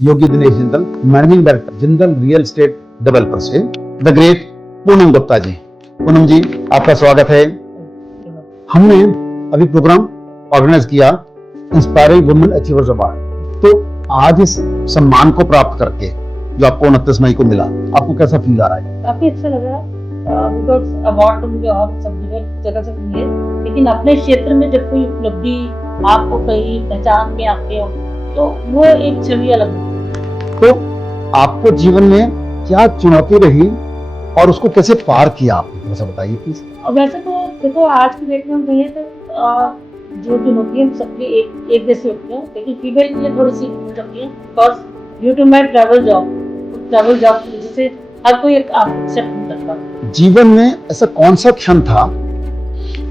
योगी Dinesh Jindal, managing director Jindal real estate developer से the great Poonam Gupta ji. Poonam ji, आपका स्वागत है। हमने अभी प्रोग्राम ऑर्गेनाइज किया इंस्पायरिंग वुमेन अचीवर्स अवार्ड। तो आज इस सम्मान को प्राप्त करके जो आपको 29 मई को मिला, आपको कैसा फील आ रहा है? काफी अच्छा लग रहा है बिकॉज अवार्ड तो मुझे और सब जगह से मिले, लेकिन अपने क्षेत्र में जब कोई उपलब्धि आपको कहीं पहचान में आते हो तो वो एक छवि अलग होती है। तो आपको जीवन में क्या चुनौती रही और उसको कैसे पार किया आपने, थोड़ा सा बताइए प्लीज। और वैसे तो देखो, आज की डेट में हम कहिए तो जो चुनौतियां सबकी एक जैसी होती हैं, लेकिन फीमेल के लिए थोड़ी सी डिफरेंट होती है because due to my travel job की वजह से हर कोई एक आप एक्सेप्ट नहीं करता। जीवन में ऐसा कौन सा क्षण था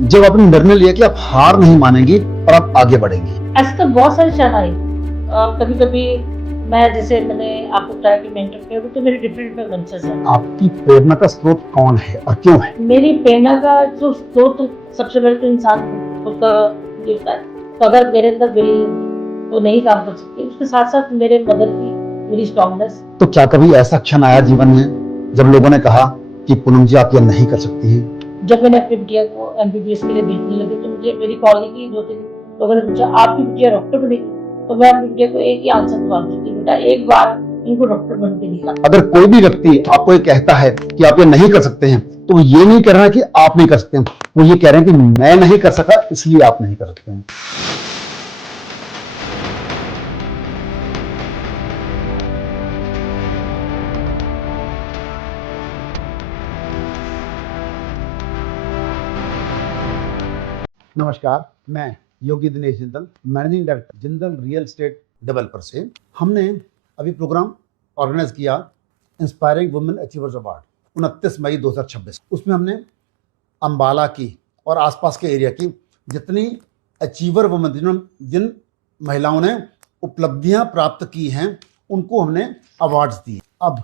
जब आपने निर्णय लिया कि आप हार नहीं मानेंगी और आप आगे बढ़ेंगी? ऐसे तो बहुत सारे क्षण आए। कभी कभी मैं, जैसे मैंने आपको बताया कि मैं इंटरव्यू तो मेरे डिफरेंट वेंचर्स हैं। आपकी प्रेरणा का स्रोत कौन है और क्यों है? मेरी प्रेरणा का जो स्रोत सबसे पहले तो इंसान खुद का ये होता है। तो अगर मेरे अंदर दिल तो नहीं काम कर सकती, उसके साथ साथ मेरे मदर की मेरी स्ट्रॉन्गनेस। तो क्या कभी ऐसा क्षण आया जीवन में जब लोगों ने कहा कि पूनम जी आप ये नहीं कर सकती हैं? जब मैंने अपनी बिटिया को MBBS के लिए भेजने लगी तो मुझे मेरी कॉलेज की 2-3 लोगों ने पूछा आपकी बिटिया डॉक्टर बनेगी? तो मैं अपनी बिटिया को एक ही आंसर जवाब देती, बेटा एक बार इनको डॉक्टर बन के दिखा। अगर कोई भी व्यक्ति आपको ये कहता है कि आप ये नहीं कर सकते हैं, तो वो ये नहीं कह रहा है कि आप नहीं कर सकते हैं, वो ये कह रहे हैं कि मैं नहीं कर सका इसलिए आप नहीं कर सकते हैं। नमस्कार, मैं Yogi Dinesh Jindal, managing director Jindal real estate developer से। हमने अभी प्रोग्राम ऑर्गेनाइज किया इंस्पायरिंग वुमेन अचीवर्स अवार्ड 29 मई 2026। उसमें हमने अंबाला की और आसपास के एरिया की जितनी अचीवर वुमेन, जिन महिलाओं ने उपलब्धियां प्राप्त की हैं, उनको हमने अवार्ड्स दिए। अब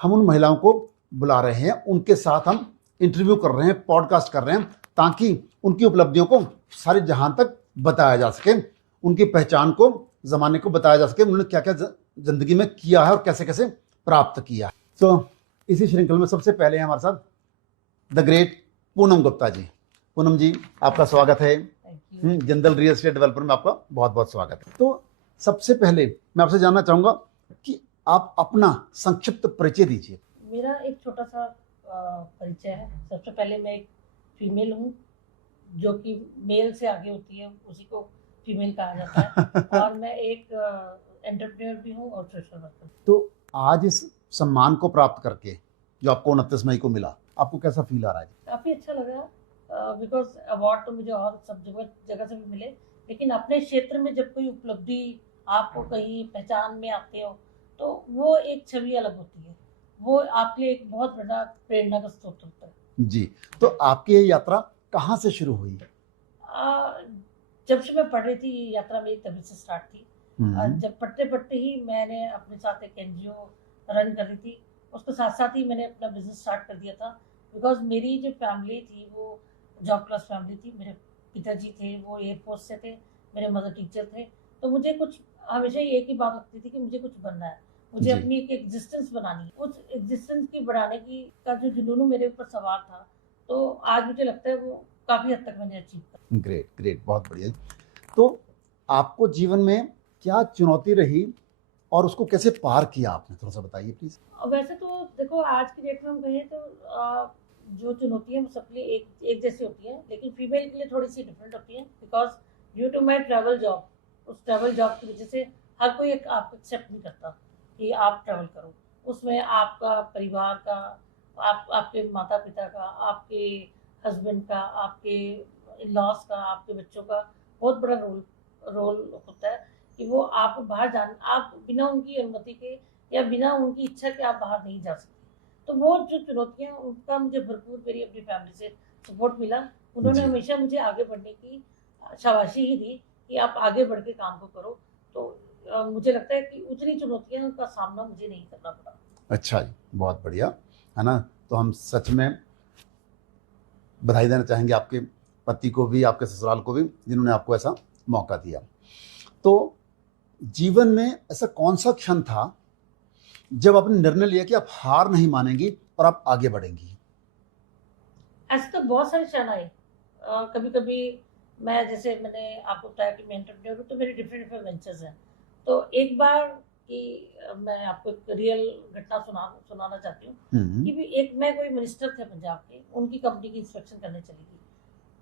हम उन महिलाओं को बुला रहे हैं, उनके साथ हम इंटरव्यू कर रहे हैं, पॉडकास्ट कर रहे हैं, ताकि उनकी उपलब्धियों को सारे जहां तक बताया जा सके, उनकी पहचान को जमाने को बताया जा सके, उन्होंने क्या क्या जिंदगी में किया है और कैसे कैसे प्राप्त किया है। तो इसी श्रृंखला में सबसे पहले हमारे साथ द ग्रेट पूनम गुप्ता जी। पूनम जी, आपका स्वागत है। जिंदल रियल एस्टेट डेवलपर में आपका बहुत बहुत स्वागत है। तो सबसे पहले मैं आपसे जानना चाहूंगा कि आप अपना संक्षिप्त परिचय दीजिए। मेरा एक छोटा सा परिचय है। सबसे पहले मैं एक फीमेल हूँ, जो कि मेल से आगे होती है, उसी को फीमेल कहा जाता है। और मैं एक एंटरप्रेन्योर भी हूँ और सोशल वर्कर। तो आज इस सम्मान को प्राप्त करके जो आपको 29 मई को मिला, आपको कैसा फील आ रहा है? काफ़ी अच्छा लगा बिकॉज अवार्ड तो मुझे और सब जगह से भी मिले, लेकिन अपने क्षेत्र में जब कोई उपलब्धि आपको कहीं पहचान में आते हो तो वो एक छवि अलग होती है। वो आपके लिए एक बहुत बड़ा प्रेरणा का स्रोत होता है। जी, तो आपकी ये यात्रा कहाँ से शुरू हुई? जब से मैं पढ़ रही थी, ये यात्रा मेरी तभी से स्टार्ट थी। जब पढ़ते पढ़ते ही मैंने अपने साथ एक NGO रन कर रही थी, उसके साथ साथ ही मैंने अपना बिजनेस स्टार्ट कर दिया था। बिकॉज मेरी जो फैमिली थी वो जॉब क्लास फैमिली थी। मेरे पिताजी थे वो एयरफोर्स से थे, मेरे मदर टीचर थे। तो मुझे कुछ हमेशा ही एक ही बात लगती थी कि मुझे कुछ बनना है, मुझे अपनी एक एग्जिस्टेंस बनानी है। उस एग्जिस्टेंस की बढ़ाने की का जो जुनून मेरे ऊपर सवार था, तो आज मुझे लगता है वो काफ़ी हद तक मैंने अचीव किया। ग्रेट ग्रेट, बहुत बढ़िया। तो आपको जीवन में क्या चुनौती रही और उसको कैसे पार किया आपने, थोड़ा सा बताइए प्लीज। वैसे तो देखो, आज की डेट में हम कहें तो जो चुनौतियां सबके लिए एक जैसी होती हैं, लेकिन फीमेल के लिए थोड़ी सी डिफरेंट होती हैं। Because due to my travel job, उस ट्रैवल जॉब की वजह से हर कोई एक आपको एक्सेप्ट नहीं करता कि आप ट्रैवल करो। उसमें आपका परिवार का, आपके माता पिता का, आपके हस्बैंड का, आपके इन-लॉज का, आपके बच्चों का बहुत बड़ा रोल होता है कि वो आप बाहर आप बिना उनकी अनुमति के या बिना उनकी इच्छा के आप बाहर नहीं जा सकते। तो वो जो चुनौतियाँ, उनका मुझे भरपूर मेरी अपनी फैमिली से सपोर्ट मिला। उन्होंने हमेशा मुझे आगे बढ़ने की शाबाशी ही दी कि आप आगे बढ़ के काम को करो। तो मुझे लगता है कि उतनी चुनौतियाँ का सामना मुझे नहीं करना पड़ा। अच्छा जी, बहुत बढ़िया है ना। तो हम सच में बधाई देना चाहेंगे आपके पति को भी, आपके ससुराल को भी, जिन्होंने आपको ऐसा मौका दिया। तो जीवन में ऐसा कौन सा क्षण था जब आपने निर्णय लिया कि आप हार नहीं मानेंगी और आप आगे बढ़ेंगी? ऐसे तो बहुत सारे क्षण आए। कभी कभी मैं, जैसे मैंने आपको बताया कि मैं एंटरप्रेन्योर हूँ, तो मेरे डिफरेंट डिफरेंट वेंचर्स हैं। तो एक बार कि मैं आपको एक रियल घटना सुनाना चाहती हूँ कि भी एक, मैं कोई मिनिस्टर थे पंजाब के, उनकी कंपनी की इंस्पेक्शन करने चली गई।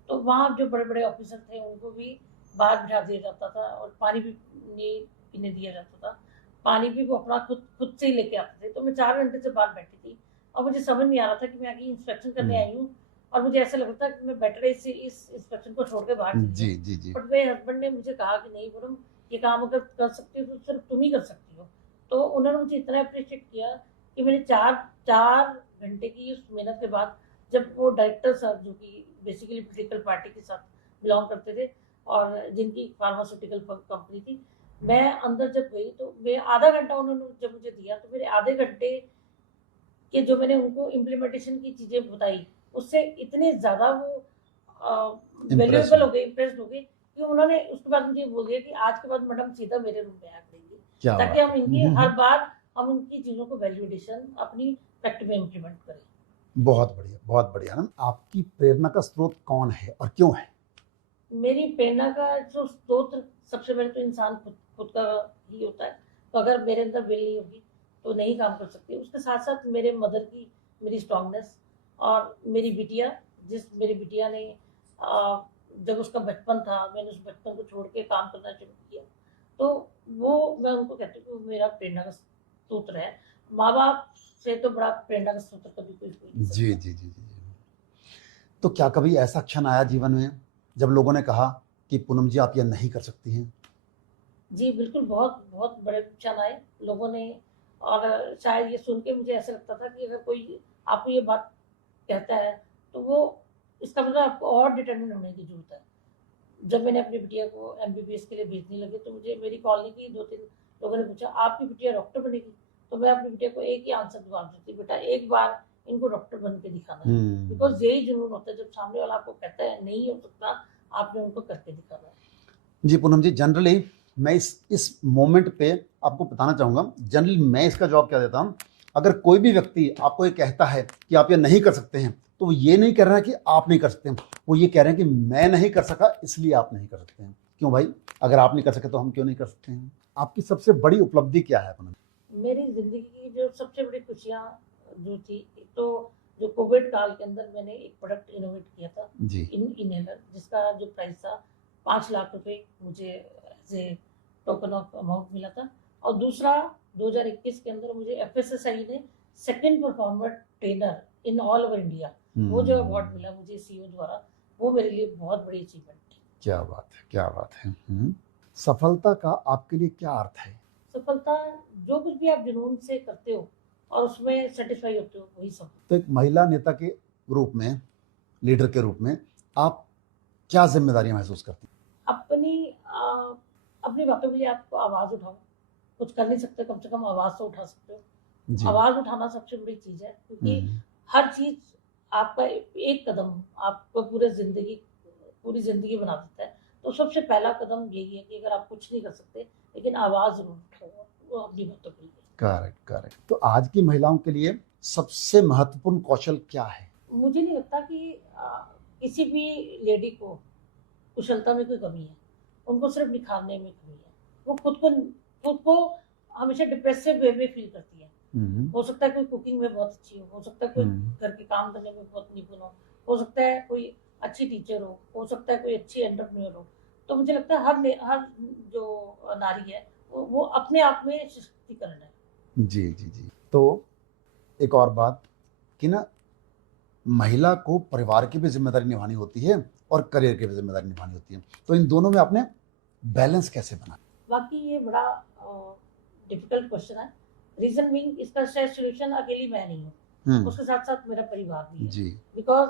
तो वहाँ जो बड़े बड़े ऑफिसर थे उनको भी बाहर बिठा दिया जाता था और पानी भी नहीं पीने दिया जाता था। पानी भी वो अपना खुद खुद से ही लेके आते थे। तो मैं 4 घंटे से बाहर बैठी थी और मुझे समझ नहीं आ रहा था कि मैं आगे इंस्पेक्शन करने आई हूँ, और मुझे ऐसा लगता था कि मैं बेटर इस इंस्पेक्शन को छोड़ के बाहर चली जी जाऊँ। जी जी। बट मेरे हस्बैंड ने मुझे कहा कि नहीं पूनम, ये काम अगर कर सकती हो तो सिर्फ तुम ही कर सकती हो। तो उन्होंने मुझे इतना अप्रिशिएट किया कि मैंने चार चार घंटे की उस मेहनत के बाद, जब वो डायरेक्टर साहब जो कि बेसिकली पोलिटिकल पार्टी के साथ बिलोंग करते थे और जिनकी फार्मास्यूटिकल कंपनी थी, मैं अंदर जब गई तो मैं आधा घंटा, उन्होंने जब मुझे दिया तो मेरे आधे घंटे कि जो मैंने उनको इम्प्लीमेंटेशन की चीजें बताई, उससे इतने ज्यादा वो वैल्यूएबल हो गए, इम्प्रेस्ड हो गए कि उन्होंने उसके बाद मुझे बोल दिया कि आज के बाद मैडम सीधा मेरे रूम में आया करेंगी, क्या ताकि बात हम इनकी हर बार हम उनकी चीजों को वैल्यूएशन अपनी फैक्ट में इम्प्लीमेंट करें। बहुत बढ़िया, बहुत बढ़िया। ना आपकी प्रेरणा का स्रोत कौन है और क्यों है? मेरी प्रेरणा का जो स्रोत, सबसे पहले तो इंसान खुद खुद का ही होता है। तो अगर मेरे अंदर विल नहीं होगी तो नहीं काम कर सकती। उसके साथ साथ मेरे मदर की, मेरी स्ट्रांगनेस, और मेरी बिटिया, मेरी बिटिया ने जब उसका बचपन था, मैंने उस बचपन को छोड़ के काम करना शुरू किया। तो वो, मैं उनको कहती हूँ कि मेरा प्रेरणा का सूत्र है। माँ बाप से तो बड़ा प्रेरणा का सूत्र कभी कोई नहीं सकता। जी जी जी जी। तो क्या कभी ऐसा क्षण आया जीवन में जब लोगों ने कहा कि पूनम जी आप ये नहीं कर सकती हैं? जी, बिल्कुल, बहुत बहुत बड़े क्षण आए लोगों ने। और शायद ये सुन के मुझे ऐसा लगता था कि अगर कोई आपको ये बात कहता है, तो वो, इसका मतलब आपको और डिटरमिन होने की ज़रूरत है। जब मैंने अपनी बिटिया को एमबीबीएस के लिए भेजने लगी, तो मुझे मेरी कॉलोनी की 2-3 लोगों ने पूछा, "आपकी बिटिया डॉक्टर बनेगी?" तो मैं अपनी बिटिया को एक ही आंसर दिलवाती थी, "बेटा, एक बार इनको डॉक्टर बन के दिखाना है।" बिकॉज़ यही जुनून होता है, जब सामने वाला आपको कहता है, नहीं हो सकता, आपने उनको करके दिखाना है। जी पूनम जी, जनरली मैं इस मोमेंट पे आपको बताना चाहूँगा, जनरली मैं इसका जवाब क्या देता हूँ, अगर कोई भी व्यक्ति आपको ये कहता है कि आप ये नहीं कर सकते हैं, तो वो ये नहीं कह रहा है कि आप नहीं कर सकते हैं, वो ये कह रहे हैं कि मैं नहीं कर सका इसलिए आप नहीं कर सकते हैं। क्यों भाई, अगर आप नहीं कर सके तो हम क्यों नहीं कर सकते हैं? आपकी सबसे बड़ी उपलब्धि क्या है पूनम? मेरी ज़िंदगी की जो सबसे बड़ी खुशियाँ जो थी, एक तो जो कोविड काल के अंदर मैंने एक प्रोडक्ट इनोवेट किया था, जी इनहेलर, जिसका जो प्राइस था 5 लाख रुपए, मुझे as a token of amount मिला था। और दूसरा, 2021 के अंदर मुझे एफएसएसआई ने second performer trainer in all over India, वो जो अवार्ड मिला मुझे सीईओ द्वारा, वो मेरे लिए बहुत बड़ी अचीवमेंट थी। क्या बात है, क्या बात है। सफलता का आपके लिए क्या अर्थ है? सफलता, जो कुछ भी आप जुनून से करते हो और उसमें सेटिस्फाई होते हो, वही सफल। तो एक महिला नेता के रूप में, लीडर के रूप में आप क्या जिम्मेदारियां महसूस करती अपनी बातों के लिए आपको आवाज उठाओ। कुछ कर नहीं सकते, कम से कम आवाज तो उठा सकते हो। हैं? जी। आवाज उठाना सबसे बड़ी चीज है, क्योंकि हर चीज, आपका एक कदम आपको पूरी जिंदगी बना देता है। तो सबसे पहला कदम यही है कि अगर आप कुछ नहीं कर सकते, लेकिन आवाज जरूर उठाओ, वो अपनी बातों के लिए। Correct correct. तो आज की महिलाओं के लिए सबसे महत्वपूर्ण कौशल क्या है? मुझे नहीं लगता कि किसी भी लेडी को कुशलता में कोई कमी है। उनको सिर्फ निखारने में कमी है। वो खुद को हमेशा डिप्रेसिव वे में फील करती है। हो सकता है कोई कुकिंग में बहुत अच्छी हो सकता है कोई घर के काम करने में बहुत निपुण हो सकता है कोई अच्छी टीचर हो सकता है कोई अच्छी एंटरप्रेन्योर हो। तो मुझे लगता है हर जो नारी है, वो अपने आप में सशक्तिकरण है। जी जी जी। तो एक और बात कि ना, महिला को परिवार की भी जिम्मेदारी निभानी होती है और करियर की भी जिम्मेदारी निभानी होती है, तो इन दोनों में आपने बैलेंस कैसे बना? बाकी ये बड़ा डिफिकल्ट क्वेश्चन है। रीजन बीइंग, इसका शायद सोल्यूशन अकेली मैं नहीं हूँ, उसके साथ साथ मेरा परिवार भी है। जी। बिकॉज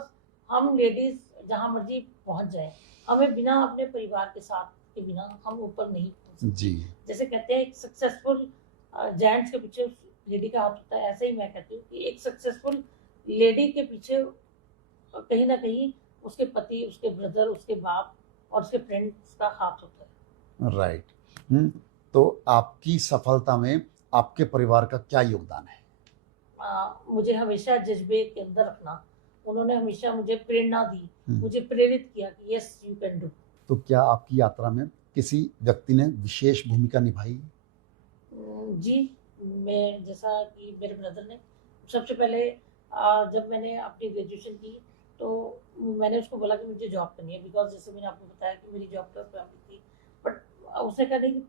हम लेडीज जहाँ मर्जी पहुंच जाए, हमें बिना अपने परिवार के साथ के बिना हम ऊपर नहीं पहुंच सकते। जी। जैसे कहते हैं एक सक्सेसफुल जेंट्स के पीछे लेडी का हाथ होता है, ऐसे ही मैं कहती हूँ कि एक सक्सेसफुल लेडी के पीछे कहीं ना कहीं उसके पति, उसके ब्रदर, उसके बाप और उसके फ्रेंड्स का हाथ होता है। राइट। तो आपकी सफलता में आपके परिवार का क्या योगदान है? मुझे हमेशा जज्बे के अंदर रखना, उन्होंने हमेशा मुझे प्रेरणा दी, हम्म। मुझे प्रेरित किया कि यस यू कैन डू। तो क्या आपकी यात्रा में किसी व्यक्ति ने विशेष भूमिका निभाई? जी, मैं जैसा कि मेरे ब्रदर ने सबसे पहले जब मैंने अपनी ग्रेजुएशन की तो मैंने उसको बोला कि मुझे जॉब करनी है, बिकॉज जैसे मैंने आपको बताया कि मेरी जॉब का फैमिली थी, बट उसने कहा नहीं कि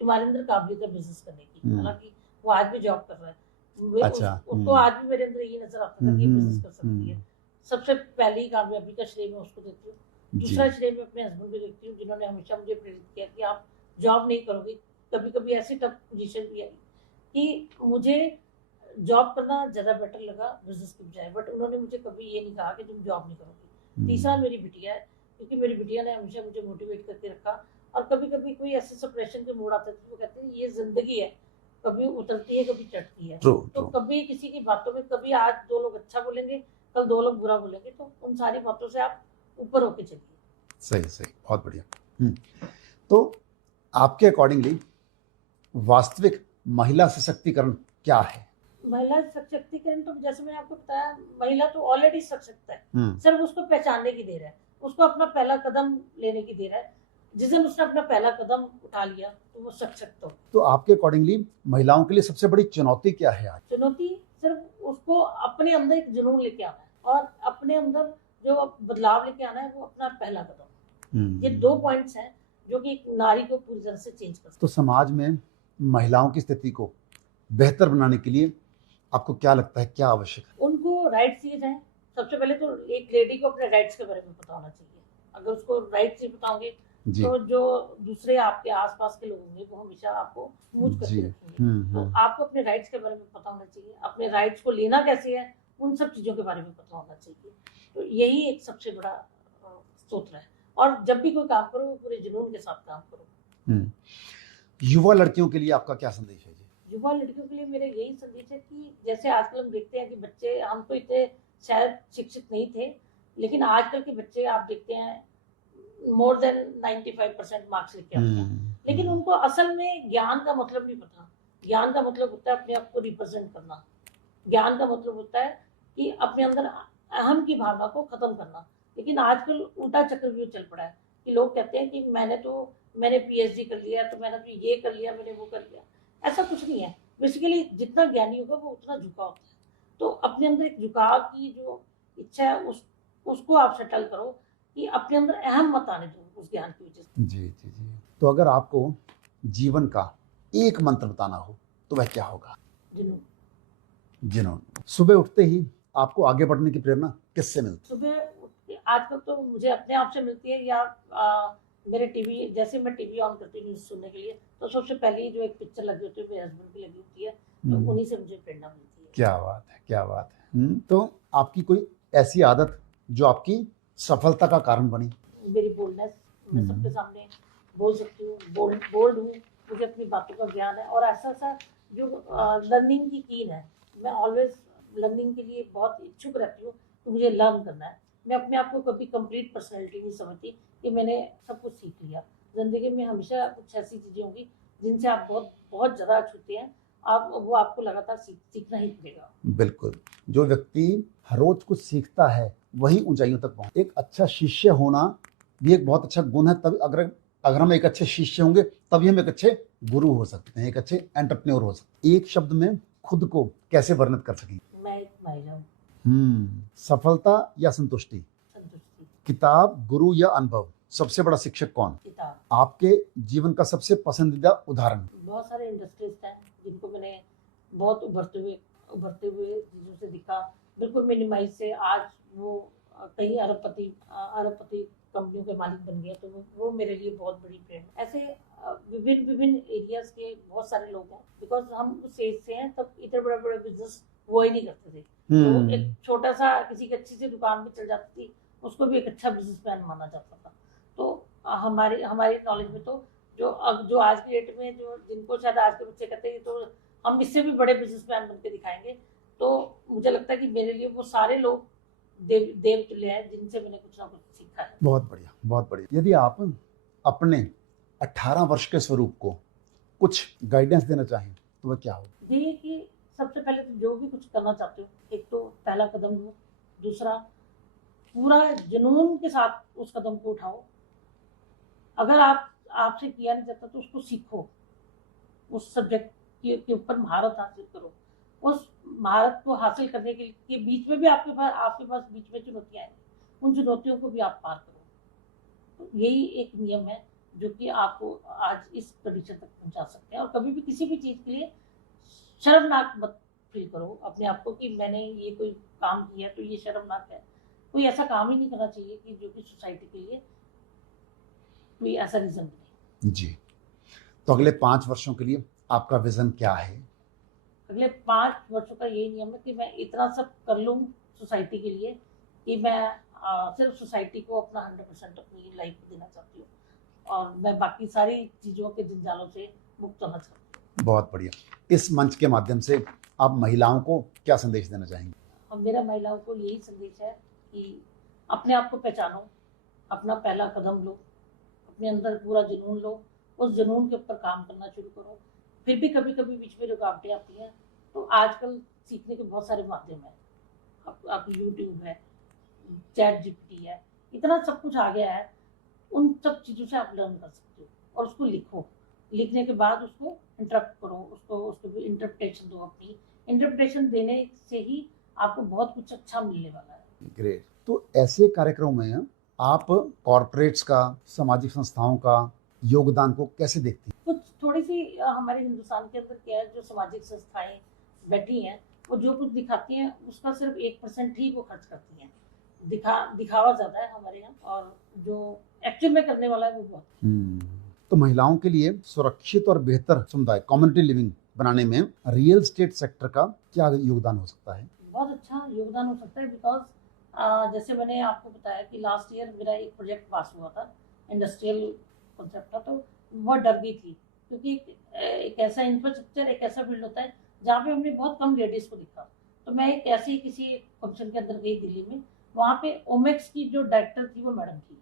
तुम्हारे अंदर काबिलियत है बिजनेस करने की। हालांकि वो आज भी जॉब कर रहा है, अच्छा। उसको आज भी मेरे अंदर ये नजर आता था कि बिजनेस कर सकती है। सबसे पहली कामयाबी का श्रेय मैं उसको देती हूँ। दूसरा श्रेय मैं अपने हस्बैंड को देती हूँ, जिन्होंने हमेशा मुझे प्रेरित किया कि आप जॉब नहीं करोगे। कभी कभी ऐसी टफ पोजीशन भी आई कि मुझे जॉब करना ज़्यादा बेटर लगा बिजनेस के बजाय, बट उन्होंने मुझे कभी ये नहीं कहा कि तुम जॉब नहीं करोगी। तीसरा मेरी बिटिया है, क्योंकि मेरी बिटिया ने हमेशा मुझे मोटिवेट करके रखा। और कभी कभी कोई ऐसे सप्रेशन के मोड़ आते थे, वो कहते हैं ये जिंदगी है, कभी उतरती है कभी चढ़ती है। तो कभी किसी की बातों में, कभी आज 2 लोग अच्छा बोलेंगे, कल 2 लोग बुरा बोलेंगे, तो उन सारी बातों से आप ऊपर होके चलिए। सही सही, बहुत बढ़िया। तो आपके अकॉर्डिंगली वास्तविक महिला सशक्तिकरण क्या है? महिला सशक्तिकरण तो जैसे मैंने आपको बताया, महिला तो ऑलरेडी सशक्त है, सिर्फ उसको पहचानने की देर है, उसको अपना पहला कदम लेने की देर है। जिस दिन उसने अपना पहला कदम उठा लिया तो वो सशक्त हो। तो आपके अकॉर्डिंगली महिलाओं के लिए सबसे बड़ी चुनौती क्या है आज? चुनौती सिर्फ उसको अपने अंदर एक जुनून लेके आना है और अपने अंदर जो बदलाव लेके आना है, वो अपना पहला कदम। ये 2 पॉइंट्स हैं जो कि एक नारी को पूरी तरह से चेंज कर सकते। तो समाज में महिलाओं की स्थिति को बेहतर बनाने के लिए आपको क्या लगता है, क्या आवश्यक है? उनको राइट्स दिए जाएं। सबसे पहले तो एक लेडी को अपने राइट्स के बारे में पता होना चाहिए। अगर उसको राइट्स नहीं पता होंगे तो जो दूसरे आपके आसपास के लोग होंगे वो हमेशा आपको मूझ करके रखेंगे। तो आपको अपने राइट्स के बारे में पता होना चाहिए, अपने राइट्स को लेना कैसे है, उन सब चीज़ों के बारे में पता होना चाहिए। तो यही एक सबसे बड़ा सूत्र है। और जब भी कोई काम करो, वो पूरे जुनून के साथ काम करो। युवा लड़कियों के लिए आपका क्या संदेश है? युवा लड़कियों के लिए मेरा यही संदेश है कि जैसे आजकल हम देखते हैं कि बच्चे, हम तो इतने शायद शिक्षित नहीं थे, लेकिन आजकल के बच्चे आप देखते हैं मोर देन 95% मार्क्स लेके आते हैं, लेकिन उनको असल में ज्ञान का मतलब नहीं पता। ज्ञान का मतलब होता है अपने आप को रिप्रेजेंट करना। ज्ञान का मतलब होता है कि अपने अंदर अहम की भावना को खत्म करना। लेकिन आजकल उल्टा चक्रव्यूह चल पड़ा है कि लोग कहते हैं कि मैंने PhD कर लिया, तो मैंने तो ये कर लिया, मैंने वो कर लिया। ऐसा कुछ नहीं है। बेसिकली जितना ज्ञानी होगा वो उतना झुकाव होता है। तो अपने अंदर एक झुकाव की जो इच्छा है उसको आप सेटल करो कि अपने अंदर अहम मत आने दो उस ज्ञान की वजह से। जी जी जी। तो अगर आपको जीवन का एक मंत्र बताना हो तो वह क्या होगा? जुनून। जुनून। सुबह उठते ही आपको आगे बढ़ने की प्रेरणा किससे मिलती? सुबह आजकल तो मुझे अपने आप से मिलती है, या मेरे टीवी, जैसे मैं टीवी ऑन करती हूँ न्यूज़ सुनने के लिए, तो सबसे पहली जो एक पिक्चर लगी होती है मेरे हस्बैंड की लगी होती है, तो उन्हीं से मुझे प्रेरणा मिलती है। क्या बात है, क्या बात है। तो आपकी कोई ऐसी आदत जो आपकी सफलता का कारण बनी? मेरी बोल्डनेस, मैं सबके सामने बोल सकती हूँ, बोल्ड हूँ, मुझे अपनी बातों का ज्ञान है, और ऐसा जो लर्निंग की कीन है। मैं ऑलवेज लर्निंग के लिए बहुत इच्छुक रहती हूँ, तो मुझे लर्न करना है। मैं अपने आप को कभी कंप्लीट पर्सनैलिटी नहीं समझती कि मैंने सब कुछ सीख लिया। जिंदगी में हमेशा कुछ ऐसी चीज़ें होंगी जिनसे आप बहुत बहुत ज़्यादा छूते हैं, वो आपको लगातार सीखना ही पड़ेगा। बिल्कुल। जो व्यक्ति हर रोज कुछ सीखता है वही ऊंचाइयों तक पहुंचता है। एक अच्छा शिष्य होना भी एक बहुत अच्छा गुण है। तभी अगर हम एक अच्छे शिष्य होंगे तभी हम एक अच्छे गुरु हो सकते हैं, एक अच्छे एंटरप्रेन्योर हो सकते हैं। एक शब्द में खुद को कैसे वर्णित कर सकेंगे? मैं एक महिला हूँ। सफलता या संतुष्टि? संतुष्टि। किताब, गुरु या अनुभव? सबसे बड़ा शिक्षक कौन? किताब। आपके जीवन का सबसे पसंदीदा उदाहरण? बहुत सारे इंडस्ट्रीज हैं जिनको मैंने बहुत उभरते हुए चीज़ों से दिखा। बिल्कुल मिनिमाइज से आज वो कई अरबपति कंपनियों के मालिक बन गए, तो वो मेरे लिए बहुत बड़ी प्रेरणा। ऐसे विभिन्न एरियाज के बहुत सारे लोग हैं, बिकॉज हम उस एज से हैं तब इतने बड़े बड़े बिजनेस वो ही नहीं करते थे। तो एक छोटा सा किसी की अच्छी सी दुकान में चल जाती थी, उसको भी एक अच्छा बिजनेसमैन माना जाता था। तो हमारी नॉलेज में तो जो आज की डेट में जिनको शायद आज के बच्चे कहते हैं तो हम इससे भी बड़े बिजनेसमैन बन के दिखाएंगे, तो मुझे लगता है कि मेरे लिए वो सारे लोग देव तुल्य हैं जिनसे मैंने कुछ ना कुछ सीखा है। बहुत बढ़िया, बहुत बढ़िया। यदि आप अपने 18 वर्ष के स्वरूप को कुछ गाइडेंस देना चाहें तो वह क्या होगा? ये कि सबसे पहले तो जो भी कुछ करना चाहते हो, एक तो पहला कदम लो, दूसरा पूरा जुनून के साथ उस कदम को उठाओ। अगर आपसे किया नहीं जाता तो उसको सीखो, उस सब्जेक्ट के ऊपर महारत हासिल करो। उस महारत को हासिल करने के बीच में भी आपके पास बीच में चुनौतियां आएंगी, उन चुनौतियों को भी आप पार करो। तो यही एक नियम है जो कि आपको आज इस कंडीशन तक पहुंचा सकते हैं। और कभी भी किसी भी चीज़ के लिए शर्मनाक मत फील करो अपने आप को कि मैंने ये कोई काम किया तो ये शर्मनाक है। कोई ऐसा काम ही नहीं करना चाहिए कि जो कि सोसाइटी के लिए कोई ऐसा रीज़न बने। जी, तो अगले 5 वर्षों के लिए आपका विजन क्या है? अगले 5 वर्षों का यही नियम है कि मैं इतना सब कर लूँ सोसाइटी के लिए कि मैं सिर्फ सोसाइटी को अपना 100% अपनी लाइफ देना चाहती हूँ और मैं बाकी सारी चीज़ों के जंजालों से मुक्त होना चाहती हूँ। बहुत बढ़िया। इस मंच के माध्यम से आप महिलाओं को क्या संदेश देना चाहेंगे? और मेरा महिलाओं को यही संदेश है कि अपने आप को पहचानो, अपना पहला कदम लो, अपने अंदर पूरा जुनून लो, उस जुनून के ऊपर काम करना शुरू करो। फिर भी कभी कभी बीच में रुकावटें आती हैं, तो आजकल सीखने के बहुत सारे माध्यम हैं। आप यूट्यूब है, चैट जीपीटी है, इतना सब कुछ आ गया है। उन सब चीज़ों से आप लर्न कर सकते हो और उसको लिखो। लिखने के बाद उसको इंटरप्ट करो, उसको भी इंटरप्रिटेशन दो। अपनी इंटरप्रिटेशन देने से ही आपको बहुत कुछ अच्छा मिलने वाला है। ग्रेट। तो ऐसे कार्यक्रमों में आप कॉर्पोरेट्स का, सामाजिक संस्थाओं का योगदान को कैसे देखती हैं? कुछ थोड़ी सी हमारे हिंदुस्तान के अंदर क्या है, जो सामाजिक संस्थाएं बैठी हैं वो जो कुछ दिखाती हैं उसका सिर्फ 1% ही वो खर्च करती हैं। दिखावा ज़्यादा है हमारे यहाँ, और जो एक्चुअल में करने वाला है वो बहुत। तो महिलाओं के लिए सुरक्षित और बेहतर समुदाय, कम्युनिटी लिविंग बनाने में रियल एस्टेट सेक्टर का क्या योगदान हो सकता है? बहुत अच्छा योगदान हो सकता है, बिकॉज जैसे मैंने आपको बताया कि लास्ट ईयर मेरा एक प्रोजेक्ट पास हुआ था, इंडस्ट्रियल कॉन्सेप्ट था। तो बहुत डर गई थी क्योंकि एक ऐसा इंफ्रास्ट्रक्चर, एक ऐसा फील्ड होता है जहाँ पे हमने बहुत कम लेडीज को देखा। तो मैं एक ऐसे ही किसी फंक्शन के अंदर गई दिल्ली में, वहाँ पे ओमेक्स की जो डायरेक्टर थी वो मैडम थी।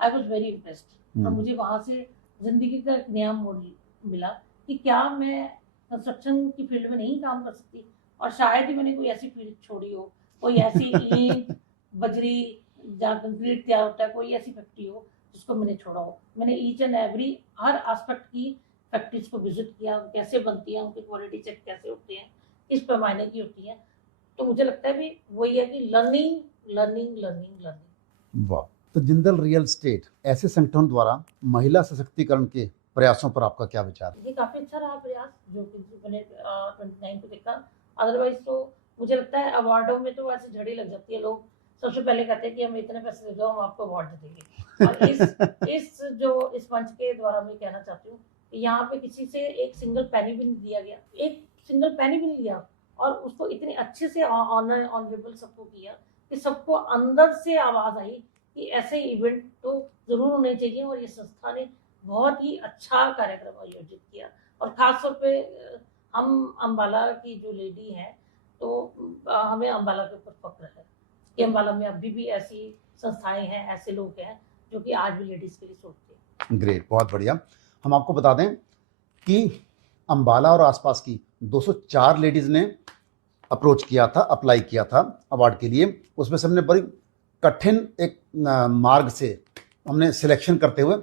आई वॉज वेरी इम्प्रेस्ड और मुझे वहाँ से जिंदगी का एक नया मोड़ मिला कि क्या मैं कंस्ट्रक्शन की फील्ड में नहीं काम कर सकती। और शायद ही मैंने कोई ऐसी फील्ड छोड़ी हो, कोई ऐसी ईंट बजरी जहाँ कंक्रीट तैयार होता है, कोई ऐसी फैक्ट्री हो जिसको मैंने छोड़ा हो। मैंने each and every her aspect की फैक्ट्रीज को विजिट किया, कैसे बनती हैं, उनके क्वालिटी चेक कैसे होते हैं, किस पैमाने की होती हैं। तो मुझे लगता है भी वही है कि लर्निंग लर्निंग लर्निंग लर्निंग। वाह। तो जिंदल रियल एस्टेट ऐसे संगठन द्वारा महिला सशक्तिकरण के प्रयासों पर आपका क्या विचार है? ये काफी अच्छा रहा प्रयास जो कि मैंने 29 को देखा। अदरवाइज तो मुझे लगता है अवार्डों में तो ऐसे झड़ी लग जाती है। लोग सबसे पहले कहते हैं कि हम इतने पैसे दे दो, हम आपको अवार्ड देंगे। और इस मंच के द्वारा मैं कहना चाहती हूँ कि यहाँ पे किसी से एक सिंगल पैनी भी नहीं दिया गया, एक सिंगल पैनी भी नहीं लिया, और उसको इतने अच्छे से ऑनरेबल सबको किया कि सबको अंदर से आवाज आई कि ऐसे इवेंट तो जरूर होने चाहिए। और ये संस्था ने बहुत ही अच्छा कार्यक्रम आयोजित किया। और खासतौर पे हम अम्बाला की जो लेडी हैं, तो हमें अम्बाला के ऊपर फक्र है कि अम्बाला में अभी भी ऐसी संस्थाएं हैं, ऐसे लोग हैं जो कि आज भी लेडीज के लिए सोचते हैं। ग्रेट, बहुत बढ़िया। हम आपको बता दें कि अम्बाला और आसपास की 204 लेडीज ने अप्रोच किया था, अप्लाई किया था अवार्ड के लिए। उसमें से हमने बड़ी कठिन एक मार्ग से हमने सिलेक्शन करते हुए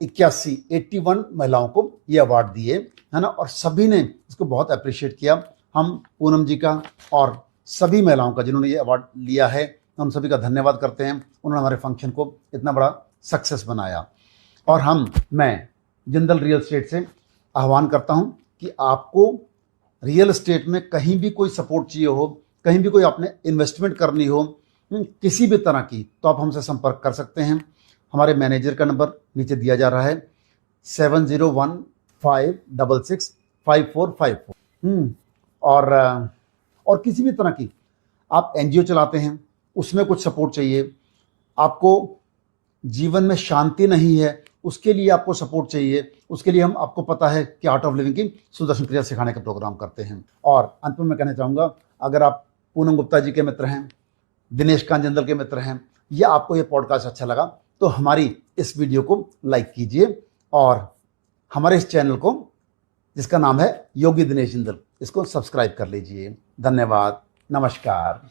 81 महिलाओं को ये अवार्ड दिए, है ना। और सभी ने इसको बहुत अप्रिशिएट किया। हम पूनम जी का और सभी महिलाओं का जिन्होंने ये अवार्ड लिया है, हम सभी का धन्यवाद करते हैं। उन्होंने हमारे फंक्शन को इतना बड़ा सक्सेस बनाया। और मैं जिंदल रियल एस्टेट से आह्वान करता हूं कि आपको रियल एस्टेट में कहीं भी कोई सपोर्ट चाहिए हो, कहीं भी कोई आपने इन्वेस्टमेंट करनी हो किसी भी तरह की, तो आप हमसे संपर्क कर सकते हैं। हमारे मैनेजर का नंबर नीचे दिया जा रहा है 7015665454। और किसी भी तरह की आप एनजीओ चलाते हैं, उसमें कुछ सपोर्ट चाहिए, आपको जीवन में शांति नहीं है, उसके लिए आपको सपोर्ट चाहिए, उसके लिए हम, आपको पता है कि आर्ट ऑफ लिविंग की सुदर्शन क्रिया सिखाने का प्रोग्राम करते हैं। और अंत में मैं कहना चाहूँगा, अगर आप पूनम गुप्ता जी के मित्र हैं, दिनेश कांत जिंदल के मित्र हैं, या आपको ये पॉडकास्ट अच्छा लगा तो हमारी इस वीडियो को लाइक कीजिए और हमारे इस चैनल को जिसका नाम है योगी दिनेश जिंदल। इसको सब्सक्राइब कर लीजिए। धन्यवाद, नमस्कार।